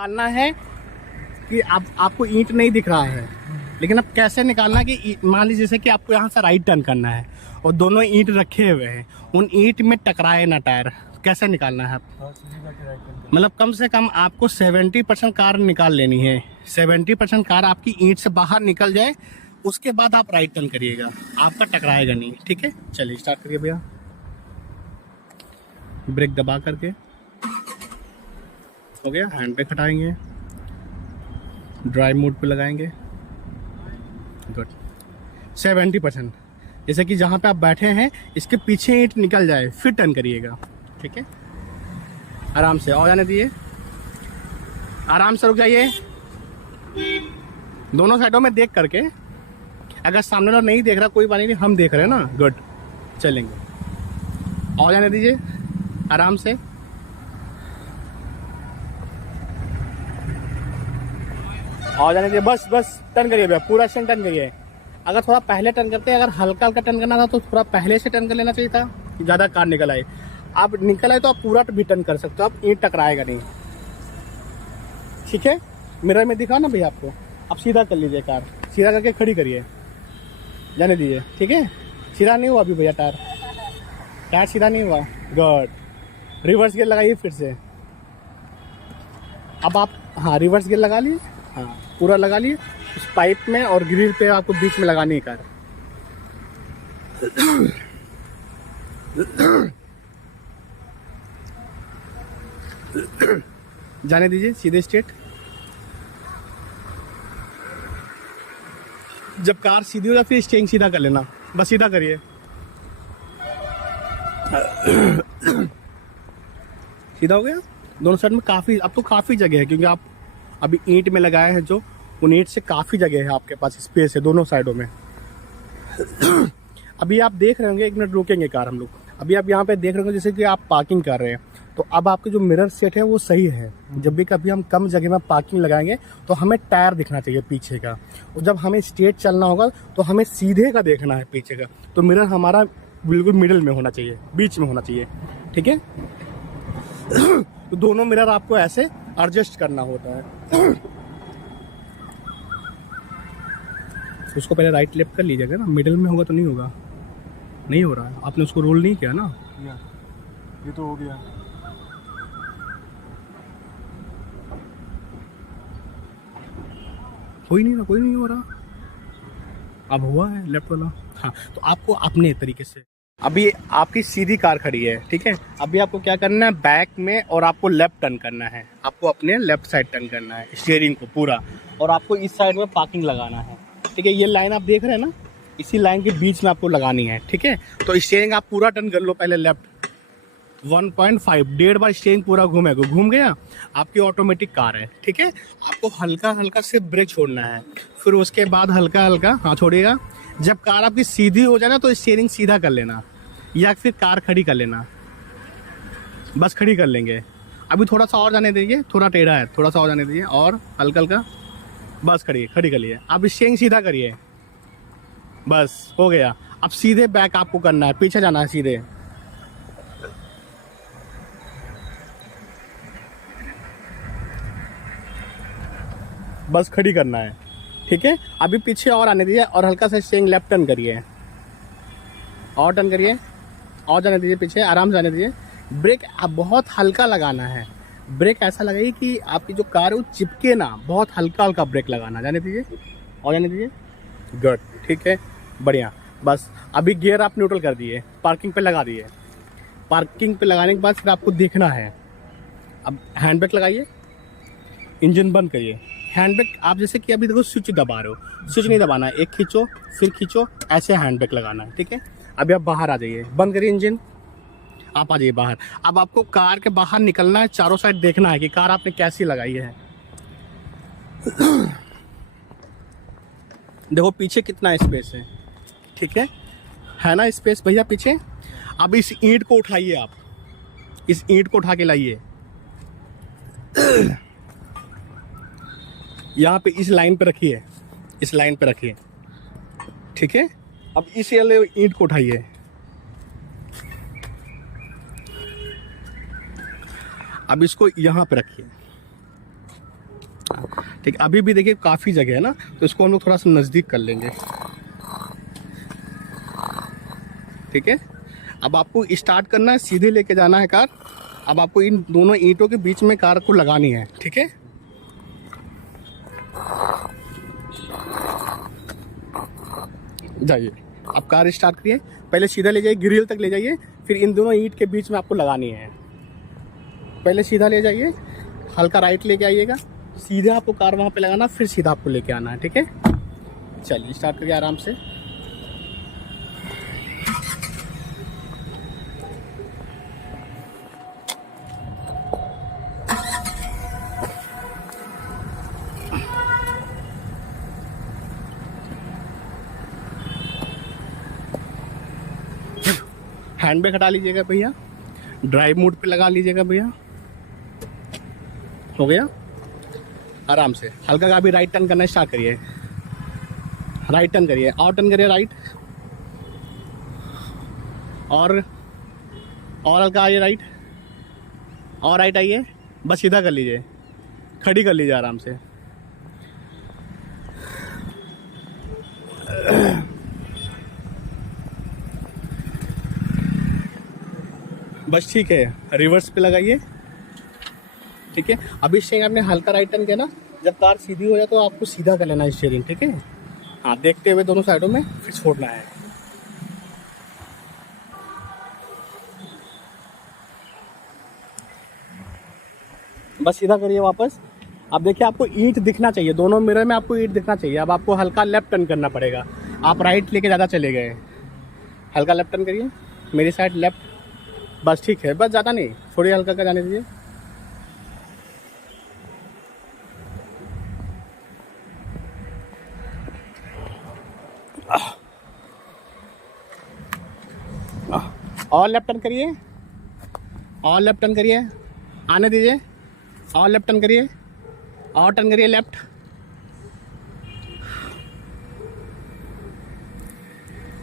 निकालना है कि आपको ईंट नहीं दिख रहा है, लेकिन अब कैसे निकालना है कि मान लीजिए जैसे कि आपको यहाँ से राइट टर्न करना है और दोनों ईंट रखे हुए हैं, उन ईंट में टकराए ना टायर, कैसे निकालना है आप? मतलब कम से कम आपको 70% कार निकाल लेनी है। 70% कार आपकी ईंट से बाहर निकल जाए, उसके बाद आप राइट टर्न करिएगा, आपका टकराएगा नहीं। ठीक है, चलिए स्टार्ट करिए भैया। ब्रेक दबा करके हो गया, हैंड ब्रेक हटाएंगे, ड्राइव मोड पे लगाएंगे। गुड। 70%, जैसे कि जहाँ पे आप बैठे हैं इसके पीछे ईंट निकल जाए, फिर टर्न करिएगा। ठीक है, आराम से और जाने दीजिए, आराम से रुक जाइए, दोनों साइडों में देख करके। अगर सामने वाला नहीं देख रहा कोई बात नहीं, हम देख रहे हैं ना। गुड, चलेंगे और जाने दीजिए आराम से। और जाने दीजिए, बस बस टर्न करिए भैया, पूरा एक्शन टर्न करिए। अगर थोड़ा पहले टर्न करते, अगर हल्का हल्का टर्न करना था तो थोड़ा पहले से टर्न कर लेना चाहिए था, ज़्यादा कार निकल आए। आप निकल आए तो आप पूरा भी टर्न कर सकते हो, आप ईंट टकराएगा नहीं। ठीक है, मिरर में दिखा ना भैया आपको। आप सीधा कर लीजिए, कार सीधा करके खड़ी करिए, जाने दीजिए। ठीक है, सीधा नहीं हुआ अभी भैया, टायर सीधा नहीं हुआ। गुड, रिवर्स गियर लगाइए फिर से। अब आप, हाँ रिवर्स गियर लगा लिए, हाँ पूरा लगा लिए। उस पाइप में और ग्रिल पे आपको बीच में लगानी है कार। जाने दीजिए सीधे स्ट्रेट। जब कार सीधी हो जाए फिर स्टेयरिंग सीधा कर लेना, बस सीधा करिए। सीधा हो गया, दोनों साइड में काफ़ी, अब तो काफ़ी जगह है, क्योंकि आप अभी ईंट में लगाए हैं जो, उन ईंट से काफ़ी जगह है आपके पास, स्पेस है दोनों साइडों में। अभी आप देख रहे होंगे, एक मिनट रुकेंगे कार हम लोग। अभी आप यहाँ पे देख रहे होंगे जैसे कि आप पार्किंग कर रहे हैं, तो अब आपके जो मिरर सेट है वो सही है। जब भी कभी हम कम जगह में पार्किंग लगाएंगे तो हमें टायर दिखना चाहिए पीछे का, और जब हमें स्ट्रेट चलना होगा तो हमें सीधे का देखना है पीछे का। तो मिरर हमारा बिल्कुल मिडिल में होना चाहिए, बीच में होना चाहिए। ठीक है, तो दोनों मिरर आपको ऐसे एडजस्ट करना होता है। उसको पहले राइट लेफ्ट कर लीजिएगा ना, मिडिल में होगा तो नहीं होगा, नहीं हो रहा है, आपने उसको रोल नहीं किया ना। ये तो हो गया। कोई नहीं हो रहा, अब हुआ है लेफ्ट वाला। हाँ, तो आपको अपने तरीके से, अभी आपकी सीधी कार खड़ी है, ठीक है, अभी आपको क्या करना है, बैक में और आपको लेफ्ट टर्न करना है, आपको अपने लेफ्ट साइड टर्न करना है स्टीयरिंग को पूरा, और आपको इस साइड में पार्किंग लगाना है। ठीक है, ये लाइन आप देख रहे हैं ना, इसी लाइन के बीच में आपको लगानी है। ठीक है, तो स्टीयरिंग आप पूरा टर्न कर लो पहले लेफ्ट, 1.5 डेढ़ बार स्टीयरिंग पूरा घूमेगा, घूम गया, आपकी ऑटोमेटिक कार है। ठीक है, आपको हल्का हल्का से ब्रेक छोड़ना है, फिर उसके बाद हल्का हल्का हाँ छोड़िएगा। जब कार आपकी सीधी हो जाए ना तो स्टीयरिंग सीधा कर लेना, या फिर कार खड़ी कर लेना, बस खड़ी कर लेंगे। अभी थोड़ा सा और जाने दीजिए, थोड़ा टेढ़ा है, थोड़ा सा और जाने दीजिए, और हल्का हल्का, बस खड़ी कर लिए। अब स्टीयरिंग सीधा करिए, बस हो गया। अब सीधे बैक आपको करना है, पीछे जाना है सीधे। बस खड़ी करना है। ठीक है, अभी पीछे और आने दीजिए, और हल्का सा स्टीयरिंग लेफ्ट टर्न करिए, और टर्न करिए, और जाने दीजिए पीछे, आराम से जाने दीजिए। ब्रेक आप बहुत हल्का लगाना है, ब्रेक ऐसा लगाइए कि आपकी जो कार है वो चिपके ना, बहुत हल्का हल्का ब्रेक लगाना। जाने दीजिए और जाने दीजिए। गुड, ठीक है, बढ़िया। बस अभी गियर आप न्यूट्रल कर दिए, पार्किंग पे लगा दिए। पार्किंग पे लगाने के बाद फिर आपको देखना है, अब हैंड ब्रेक लगाइए, इंजन बंद करिए। हैंड ब्रेक आप जैसे कि अभी देखो स्विच दबा रहे हो, स्विच नहीं दबाना है, एक खींचो फिर खींचो, ऐसे हैंड ब्रेक लगाना है। ठीक है, अभी आप बाहर आ जाइए, बंद करिए इंजन, आप आ जाइए बाहर। अब आपको कार के बाहर निकलना है, चारों साइड देखना है कि कार आपने कैसी लगाई है। देखो पीछे कितना स्पेस है, ठीक है ना स्पेस भैया पीछे। अब इस ईंट को उठाइए, आप इस ईंट को उठा के लाइए यहाँ पे, इस लाइन पे रखिए, इस लाइन पे रखिए। ठीक है, अब इस वाले ईंट को उठाइए, अब इसको यहाँ पे रखिए। ठीक है, अभी भी देखिए काफ़ी जगह है ना, तो इसको हम लोग थोड़ा सा नज़दीक कर लेंगे। ठीक है, अब आपको स्टार्ट करना है, सीधे लेके जाना है कार। अब आपको इन दोनों ईंटों के बीच में कार को लगानी है। ठीक है, जाइए, आप कार स्टार्ट करिए। पहले सीधा ले जाइए, ग्रिल तक ले जाइए, फिर इन दोनों ईंट के बीच में आपको लगानी है। पहले सीधा ले जाइए, हल्का राइट लेके आइएगा, सीधा आपको कार वहाँ पे लगाना, फिर सीधा आपको लेके आना है। ठीक है, चलिए स्टार्ट करिए आराम से। हैंड ब्रेक हटा लीजिएगा भैया, ड्राइव मोड पे लगा लीजिएगा भैया। हो गया, आराम से हल्का का अभी राइट टर्न करना स्टार्ट करिए। राइट टर्न करिए, और टर्न करिए राइट, और हल्का आइए राइट, और राइट आइए, बस सीधा कर लीजिए, खड़ी कर लीजिए आराम से। बस ठीक है, रिवर्स पे लगाइए। ठीक है, अभी स्टेयरिंग आपने हल्का राइट टर्न किया ना, जब कार सीधी हो जाए तो आपको सीधा कर लेना है स्टेयरिंग। ठीक है, हाँ, देखते हुए दोनों साइडों में, फिर छोड़ना है। बस सीधा करिए वापस। अब देखिए आपको ईंट दिखना चाहिए, दोनों मिरर में आपको ईंट दिखना चाहिए। अब आपको हल्का लेफ्ट टर्न करना पड़ेगा, आप राइट लेके ज़्यादा चले गए। हल्का लेफ्ट टर्न करिए, मेरी साइड लेफ्ट, बस ठीक है, बस ज़्यादा नहीं, थोड़ी हल्का का जाने दीजिए। और लेफ्ट टर्न करिए, और लेफ्ट टर्न करिए, आने दीजिए, और लेफ्ट टर्न करिए, और टर्न करिए लेफ्ट,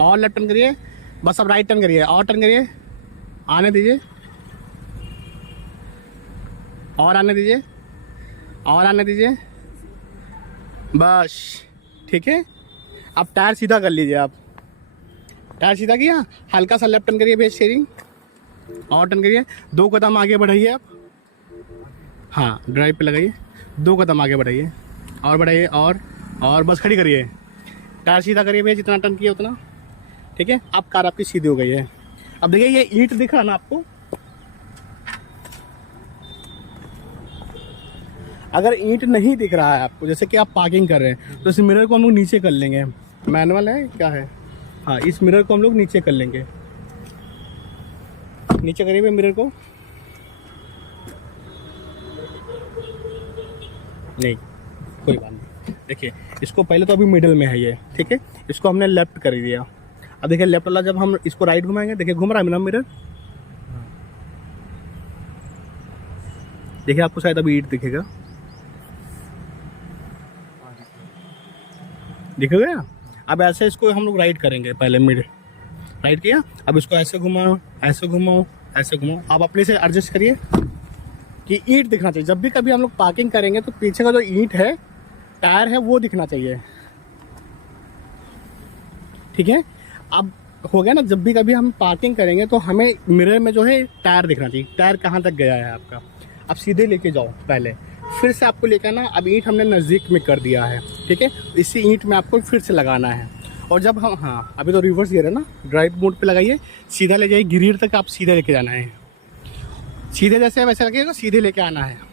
और लेफ्ट टर्न करिए, बस अब राइट टर्न करिए, और टर्न करिए, आने दीजिए, और आने दीजिए, और आने दीजिए, बस ठीक है। अब टायर सीधा कर लीजिए, आप टायर सीधा किया, हल्का सा लेफ्ट टर्न करिए भैया स्टीयरिंग, और टर्न करिए, 2 कदम आगे बढ़ाइए आप, हाँ ड्राइव पे लगाइए, 2 कदम आगे बढ़ाइए, और बढ़ाइए, और बस खड़ी करिए, टायर सीधा करिए भैया, जितना टर्न किया उतना। ठीक है, अब कार आपकी सीधी हो गई है। अब देखिए ये ईंट दिख रहा ना आपको, अगर ईंट नहीं दिख रहा है आपको, जैसे कि आप पार्किंग कर रहे हैं, तो इस मिरर को हम लोग नीचे कर लेंगे। मैनुअल है क्या है, हाँ, इस मिरर को हम लोग नीचे कर लेंगे। नीचे करिए मिरर को, नहीं कोई बात नहीं। देखिए इसको पहले तो अभी मिडिल में है ये, ठीक है, इसको हमने लेफ्ट कर दिया। अब देखिए लेफ्ट वाला जब हम इसको राइट घुमाएंगे, देखिए घूम रहा है ना मिरर, देखिए आपको शायद अभी ईंट दिखेगा, दिख गया। अब ऐसे इसको हम लोग राइट करेंगे, पहले मिड राइट किया, अब इसको ऐसे घुमाओ, ऐसे घुमाओ, ऐसे घुमाओ, आप अपने से एडजस्ट करिए कि ईंट दिखना चाहिए। जब भी कभी हम लोग पार्किंग करेंगे तो पीछे का जो ईंट है, टायर है, वो दिखना चाहिए। ठीक है, अब हो गया ना, जब भी कभी हम पार्किंग करेंगे तो हमें मिरर में जो है टायर दिखना चाहिए, टायर कहाँ तक गया है आपका। अब सीधे लेके जाओ पहले, फिर से आपको लेकर ना, अब ईंट हमने नज़दीक में कर दिया है, ठीक है, इसी ईंट में आपको फिर से लगाना है। और जब हम, हाँ अभी तो रिवर्स गियर है ना, ड्राइव मोड पे लगाइए, सीधा ले जाइए, गियर तक आप सीधे लेके जाना है, सीधे जैसे वैसे लगेगा, सीधे लेके आना है।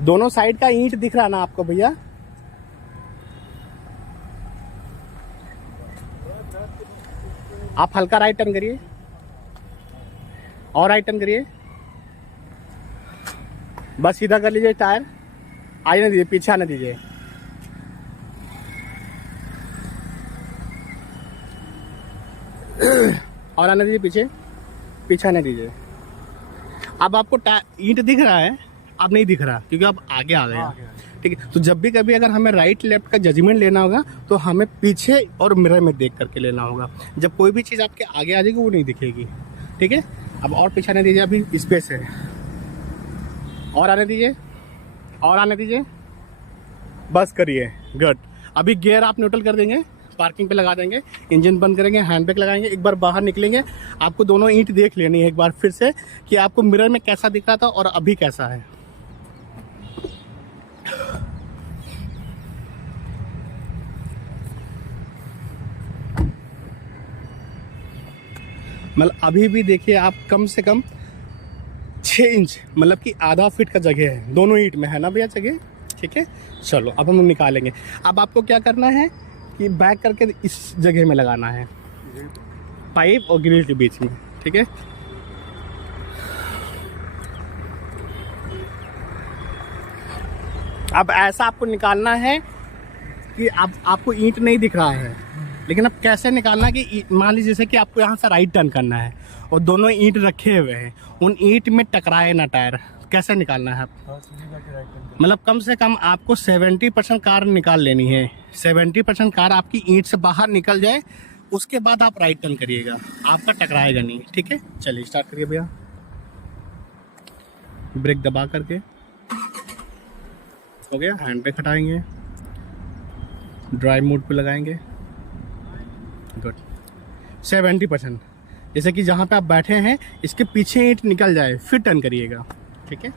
दोनों साइड का ईंट दिख रहा ना आपको भैया, आप हल्का राइट टर्न करिए और राइट टर्न करिए, बस सीधा कर लीजिए टायर, आगे ना दीजिए, पीछे आने दीजिए। और आने दीजिए पीछे, पीछे आने दीजिए। अब आपको ईंट दिख रहा है, अब नहीं दिख रहा क्योंकि आप आगे आ गए हैं, ठीक है। तो जब भी कभी अगर हमें राइट लेफ्ट का जजमेंट लेना होगा तो हमें पीछे और मिरर में देख करके लेना होगा। जब कोई भी चीज़ आपके आगे आ जाएगी वो नहीं दिखेगी, ठीक है। अब और पीछे आने दीजिए, अभी स्पेस है, और आने दीजिए, और आने दीजिए, बस करिए, गुड। अभी गियर आप न्यूट्रल कर देंगे, पार्किंग पे लगा देंगे, इंजन बंद करेंगे, हैंड ब्रेक लगाएंगे, एक बार बाहर निकलेंगे। आपको दोनों ईंट देख लेनी है एक बार फिर से कि आपको मिरर में कैसा दिख रहा था और अभी कैसा है। मतलब अभी भी देखिए आप कम से कम 6 इंच मतलब कि आधा फीट का जगह है दोनों ईंट में, है ना भैया जगह, ठीक है। चलो अब हम निकालेंगे। अब आपको क्या करना है कि बैक करके इस जगह में लगाना है, पाइप और ग्रिल के बीच में, ठीक है। अब ऐसा आपको निकालना है कि अब आपको ईंट नहीं दिख रहा है, लेकिन अब कैसे निकालना है कि मान लीजिए जैसे कि आपको यहाँ से राइट टर्न करना है और दोनों ईंट रखे हुए हैं, उन ईंट में टकराए ना टायर, कैसे निकालना है आप? मतलब कम से कम आपको 70% कार निकाल लेनी है, 70% कार आपकी ईंट से बाहर निकल जाए, उसके बाद आप राइट टर्न करिएगा, आपका टकराएगा नहीं, ठीक है। चलिए स्टार्ट करिए भैया, ब्रेक दबा करके, हो गया। हैंड ब्रेक हटाएंगे, ड्राइव मोड पे लगाएंगे, गुड। 70% जैसे कि जहाँ पे आप बैठे हैं इसके पीछे ईंट निकल जाए फिर टर्न करिएगा, ठीक है।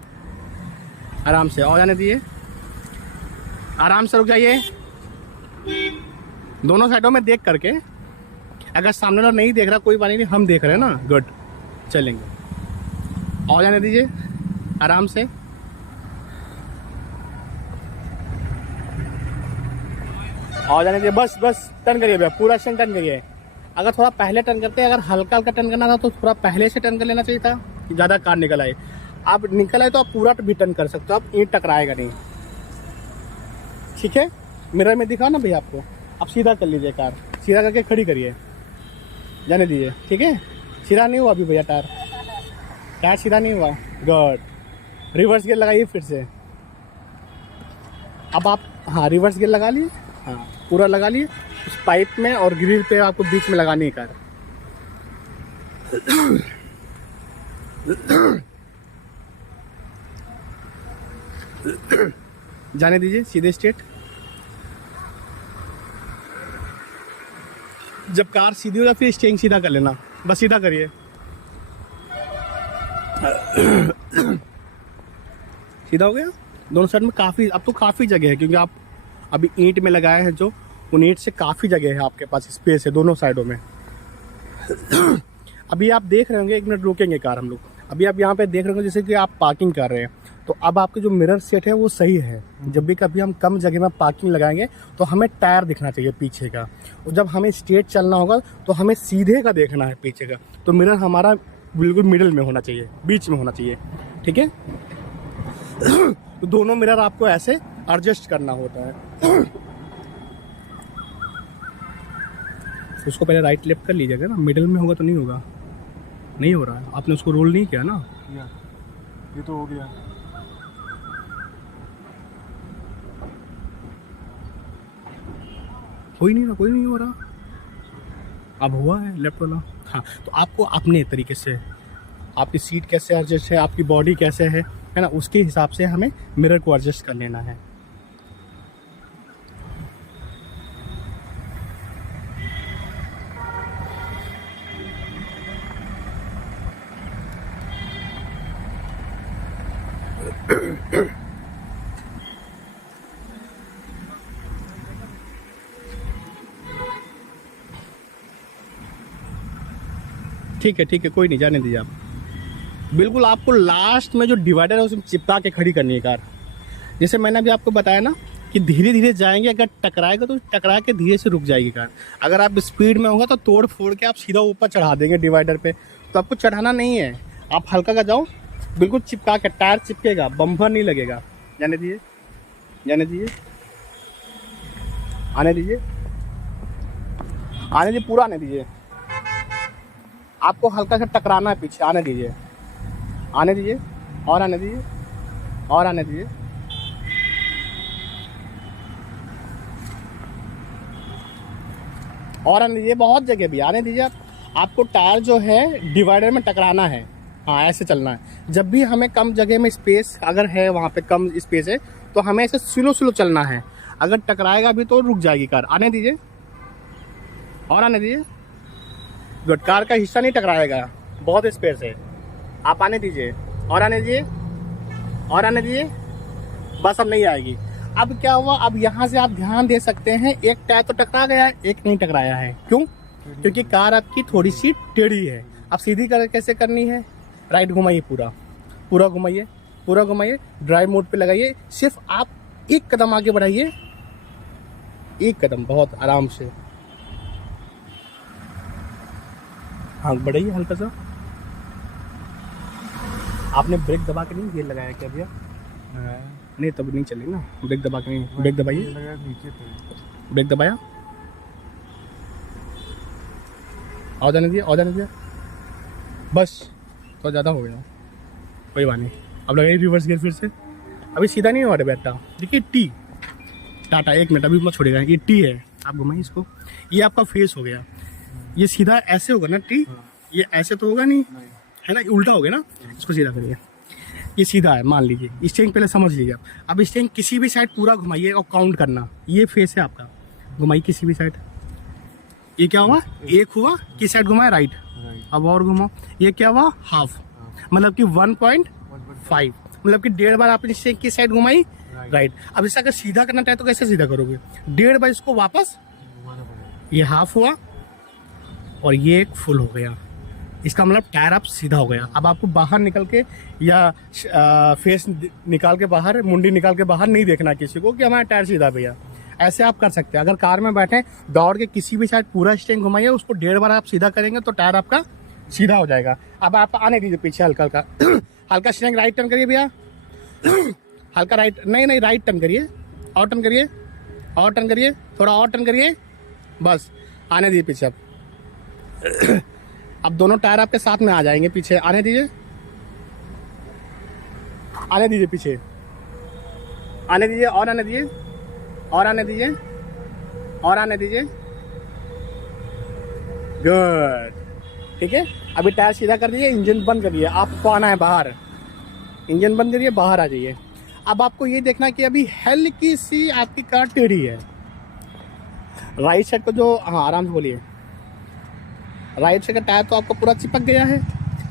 आराम से, और जाने दीजिए, आराम से रुक जाइए, दोनों साइडों में देख करके। अगर सामने वाला नहीं देख रहा कोई बात नहीं, हम देख रहे हैं ना, गुड। चलेंगे, और जाने दीजिए आराम से, और जाने दीजिए, बस बस टर्न करिए भैया, पूरा एक्शन टर्न करिए। अगर थोड़ा पहले टर्न करते, अगर हल्का हल्का टर्न करना था तो थोड़ा पहले से टर्न कर लेना चाहिए था कि ज़्यादा कार निकल आए। आप निकल आए तो आप पूरा भी टर्न कर सकते हो, आप ईंट टकराएगा नहीं, ठीक है। मिरर में दिखा ना भैया आपको, आप सीधा कर लीजिए, कार सीधा करके खड़ी करिए, जाने दीजिए, ठीक है। सीधा नहीं हुआ अभी भैया, टायर सीधा नहीं हुआ, गुड। रिवर्स गियर लगाइए फिर से, अब आप, हाँ रिवर्स गियर लगा लिए, हाँ पूरा लगा लिए। उस पाइप में और ग्रिल पे आपको बीच में लगानी है कार। जाने दीजिए सीधे स्ट्रेट। जब कार सीधी हो जाए फिर स्टेयरिंग सीधा कर लेना, बस सीधा करिए, सीधा हो गया। दोनों साइड में काफ़ी, अब तो काफ़ी जगह है क्योंकि आप अभी ईंट में लगाए हैं, जो उन ईंट से काफ़ी जगह है आपके पास, स्पेस है दोनों साइडों में। अभी आप देख रहे होंगे, एक मिनट रुकेंगे कार हम लोग। अभी आप यहाँ पे देख रहे होंगे जैसे कि आप पार्किंग कर रहे हैं, तो अब आपके जो मिरर सेट है वो सही है। जब भी कभी हम कम जगह में पार्किंग लगाएंगे तो हमें टायर दिखना चाहिए पीछे का, और जब हमें स्ट्रेट चलना होगा तो हमें सीधे का देखना है पीछे का। तो मिरर हमारा बिल्कुल मिडिल में होना चाहिए, बीच में होना चाहिए, ठीक है। तो दोनों मिरर आपको ऐसे एडजस्ट करना होता है। उसको पहले राइट लेफ्ट कर लीजिएगा ना, मिडिल में होगा तो नहीं होगा, नहीं हो रहा है, आपने उसको रोल नहीं किया ना। ये तो हो गया, कोई नहीं हो रहा, अब हुआ है लेफ्ट वाला। हाँ, तो आपको अपने तरीके से, आपकी सीट कैसे एडजस्ट है, आपकी बॉडी कैसे है ना, उसके हिसाब से हमें मिरर को एडजस्ट कर लेना है। ठीक है, कोई नहीं, जाने दीजिए आप। बिल्कुल आपको लास्ट में जो डिवाइडर है उसमें चिपका के खड़ी करनी है कार। जैसे मैंने अभी आपको बताया ना कि धीरे धीरे जाएंगे, अगर टकराएगा तो टकरा के धीरे से रुक जाएगी कार। अगर आप स्पीड में होगा तो तोड़ फोड़ के आप सीधा ऊपर चढ़ा देंगे डिवाइडर पे, तो आपको चढ़ाना नहीं है। आप हल्का का जाओ, बिल्कुल चिपका के, टायर चिपकेगा, बम्पर नहीं लगेगा। जाने दीजिए, जाने दीजिए, आने दीजिए, आने दीजिए, पूरा आने दीजिए। आपको हल्का सा टकराना है पीछे, आने दीजिए, आने दीजिए, और आने दीजिए, और आने दीजिए। और आने दीजिए, बहुत जगह भी आने दीजिए। आपको टायर जो है डिवाइडर में टकराना है, हाँ ऐसे चलना है। जब भी हमें कम जगह में स्पेस अगर है, वहाँ पे कम स्पेस है, तो हमें ऐसे स्लो स्लो चलना है। अगर टकराएगा भी तो रुक जाएगी कार। आने दीजिए, और आने दीजिए। गुड, कार का हिस्सा नहीं टकराएगा, बहुत स्पेस है। आप आने दीजिए, और आने दीजिए, और आने दीजिए। बस अब नहीं आएगी। अब क्या हुआ, अब यहाँ से आप ध्यान दे सकते हैं, एक टायर तो टकरा गया है, एक नहीं टकराया है। क्यों? क्योंकि कार आपकी थोड़ी सी टेढ़ी है। अब सीधी कर कैसे करनी है? राइट घुमाइए, पूरा पूरा घुमाइए, पूरा घुमाइए, ड्राइव मोड पे लगाइए। सिर्फ आप एक कदम आगे बढ़ाइए, एक कदम, बहुत आराम से। हाँ बढ़ाइए हल्का सा। आपने ब्रेक दबा के नहीं गियर लगाया क्या भैया? नहीं तब नहीं चलेगी ना, ब्रेक दबा के नहीं। ब्रेक दबाइए, ब्रेक दबाया, और जाने दिया, और जाने दिया, बस। तो ज़्यादा हो गया, कोई बात नहीं। अब लगाइए रिवर्स गियर फिर से। अभी सीधा नहीं हुआ बेटा, देखिए टी टाटा, एक मिनट अभी मत छोड़ेगा। ये टी है, आप घुमाइए इसको। ये आपका फेस हो गया, ये सीधा ऐसे होगा ना टी, ये ऐसे तो होगा नहीं, है ना, उल्टा हो गया ना। इसको सीधा करिए, ये सीधा है मान लीजिए। स्टेरिंग पहले समझ लीजिए आप। अब स्टेरिंग किसी भी साइड पूरा घुमाइए और काउंट करना। ये फेस है आपका, घुमाइए किसी भी साइड। ये क्या हुआ? एक हुआ, किस साइड घुमाया? राइट। अब और घुमाओ। ये क्या हुआ? हाफ, मतलब कि 1.5, मतलब कि 1.5 बार आपने स्टेरिंग किस साइड घुमाई? राइट। अब इसका अगर सीधा करना चाहे तो कैसे सीधा करोगे? 1.5 बार इसको वापस, ये हाफ हुआ और ये एक फुल हो गया। इसका मतलब टायर आप सीधा हो गया। अब आपको बाहर निकल के या फेस निकाल के बाहर, मुंडी निकाल के बाहर नहीं देखना किसी को कि हमारा टायर सीधा भैया। ऐसे आप कर सकते हैं। अगर कार में बैठे, दौड़ के किसी भी साइड पूरा स्टेरिंग घुमाइए, उसको 1.5 बार आप सीधा करेंगे तो टायर आपका सीधा हो जाएगा। अब आप आने दीजिए पीछे हल्का हल्का हल्का स्टेरिंग राइट टर्न करिए भैया, हल्का राइट, नहीं राइट टर्न करिए, और टर्न करिए, और टर्न करिए, थोड़ा और टर्न करिए, बस। आने दीजिए पीछे। अब दोनों टायर आपके साथ में आ जाएंगे पीछे। आने दीजिए, आने दीजिए पीछे, आने दीजिए, और आने दीजिए, और आने दीजिए, और आने दीजिए। गुड, ठीक है। अभी टायर सीधा कर दीजिए, इंजन बंद करिए। आपको आना है बाहर, इंजन बंद करिए, बाहर आ जाइए। अब आपको ये देखना कि अभी हल्की सी आपकी कार टेढ़ी है। राइट साइड को जो, हाँ आराम से बोलिए, राइट साइड का टायर तो आपका पूरा चिपक गया है।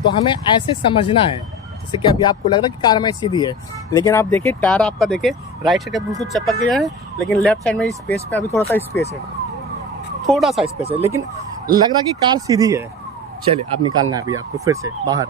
तो हमें ऐसे समझना है जैसे कि अभी आपको लग रहा है कि कार में सीधी है, लेकिन आप देखिए टायर आपका देखिए राइट साइड का बिल्कुल चिपक गया है, लेकिन लेफ्ट साइड में स्पेस पे अभी थोड़ा सा स्पेस है, थोड़ा सा स्पेस है, लेकिन लग रहा है कि कार सीधी है। चलिए अब निकालना है अभी आपको फिर से बाहर।